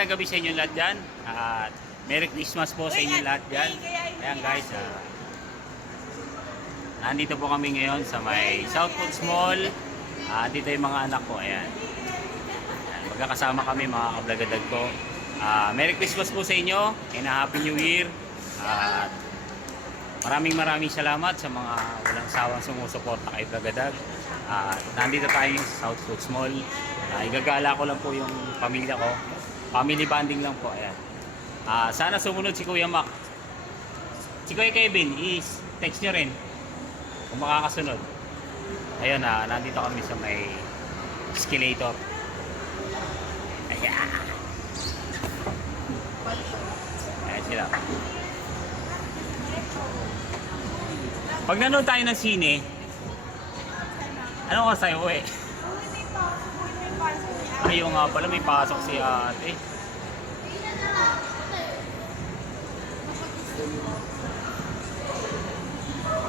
magandang gabi sa inyo lahat dyan. At Merry Christmas po sa inyo lahat dyan. Ayan guys, nandito po kami ngayon sa may Southwoods Mall. Dito yung mga anak ko. Ayan. Magkakasama kami mga kablagadag ko. Merry Christmas po sa inyo and Happy New Year. At maraming salamat sa mga walang sawang sumusuporta kay Blagadag. Nandito tayo sa Southwoods Mall. Igagala ko lang po yung pamilya ko. Family bonding lang po. Ayan. Sana sumunod si Kuya Mac. Si Kuya Kevin, text nyo rin kung makakasunod. Ayun, nandito kami sa may escalator. Ayan. Ayan sila. Pag nanood tayo ng sine, ano oras tayo uwi? Ayaw nga pala, may pasok si ate.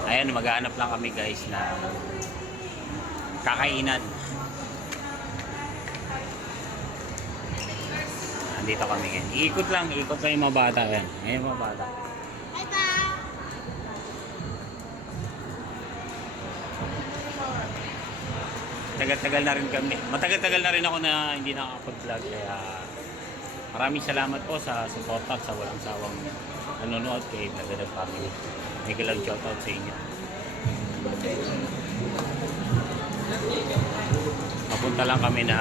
Ayan, maghahanap lang kami guys na kakainan. Andito kami ngayon. Ikot lang yung mga bata. Ayan, yung mga bata. Tagal-tagal na rin kami. Matagal-tagal na rin ako na hindi nakakapag-vlog. Kaya maraming salamat po sa support at sa walang sawang nanonood kay Blagadag Family. May galang shoutout sa inyo. Papunta lang kami na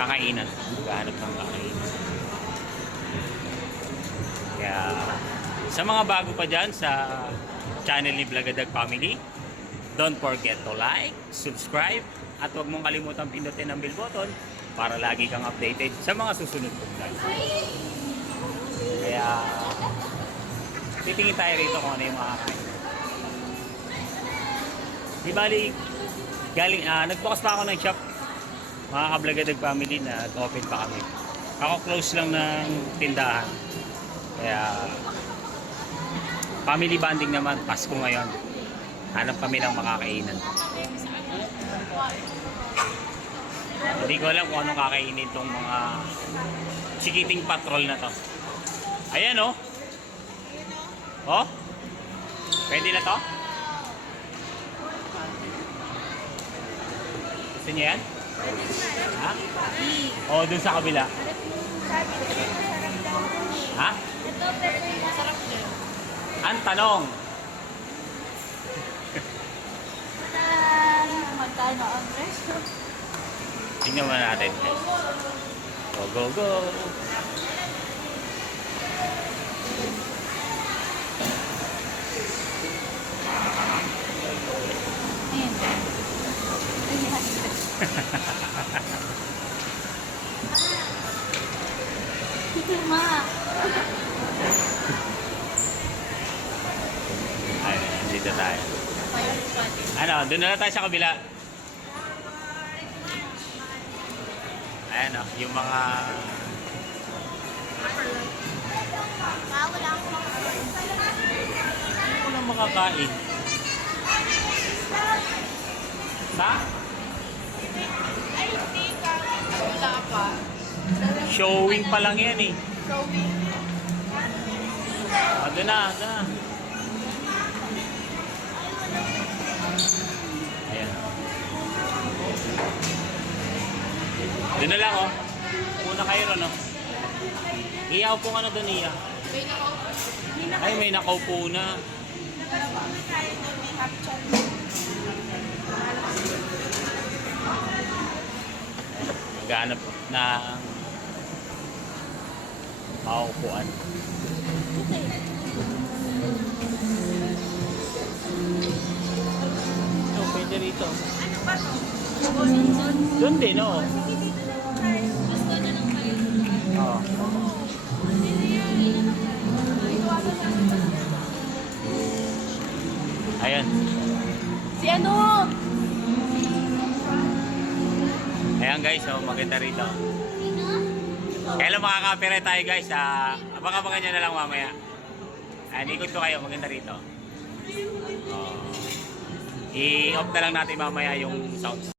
kakainan. Maghahanap ng kakainan. Kaya sa mga bago pa dyan sa channel ni Blagadag Family, don't forget to like, subscribe, at huwag mong kalimutan pindutin ang bell button para lagi kang updated sa mga susunod kong vlog. Kaya, titingin tayo rito kung ano yung makakain. Di bali, nagbukas pa ako ng shop, mga kablagadag family, na open pa kami. Ako close lang ng tindahan. Kaya, family bonding naman, Pasko ngayon. Hanap kami ng makakainan. Hindi ko alam kung anong kakainin itong mga chikiting patrol na to. Ayan oh. Oh? Pwede na to? Gusto niyo yan? Ha? O, dun sa kabila. Ha? Ang tanong. Magkano ang presyo? Tingnan mo natin. Go, go, go! Ma! Ayun, dito tayo. Ano, doon na lang tayo sa kabila. Ayan o, yung mga... Hindi ko lang makakain. Sa? Wala pa. Showing pa lang yan eh. Showing. Doon na, doon na. Ayan. Doon na lang oh. Una kayo ron oh. Iyaw po ano doon iya. Ay, may nakaupo na. Maghanap na maupuan. Ito, pwede rito. Doon din oh. Oh. Ayan. Si ano? Ayan guys, oh, maganda rito. Kailan makaka-copyright tayo guys? Abang-abangan nyo na lang mamaya. Ayan, ikot ko kayo, maganda rito. Oh. I-off na lang natin mamaya yung sound.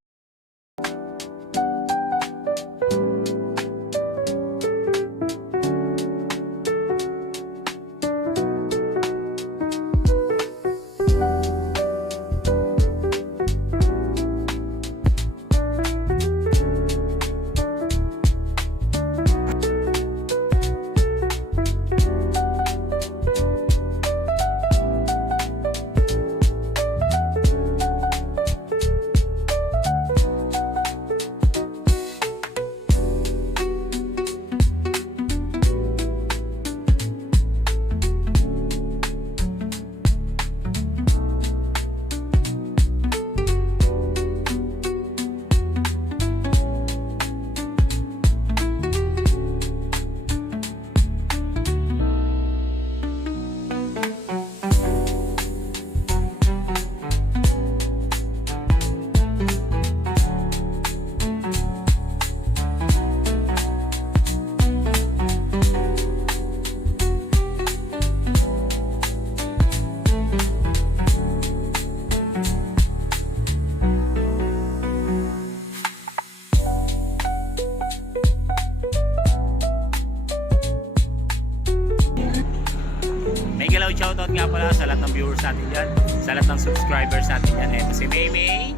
nga pala sa lahat ng viewers natin dyan, sa lahat ng subscribers natin dyan. Ito si Maymay,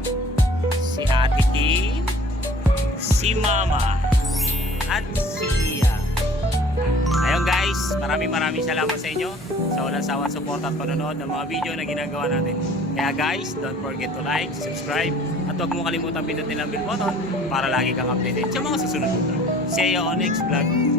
si Ate Kim, si Mama, at si Ian. Ayun guys, maraming salamat sa inyo sa walang sawang support at panonood ng mga video na ginagawa natin. Kaya guys, don't forget to like, subscribe, at huwag mo kalimutan pindutin ang bell button para lagi kang updated sa mga susunod. See you on next vlog.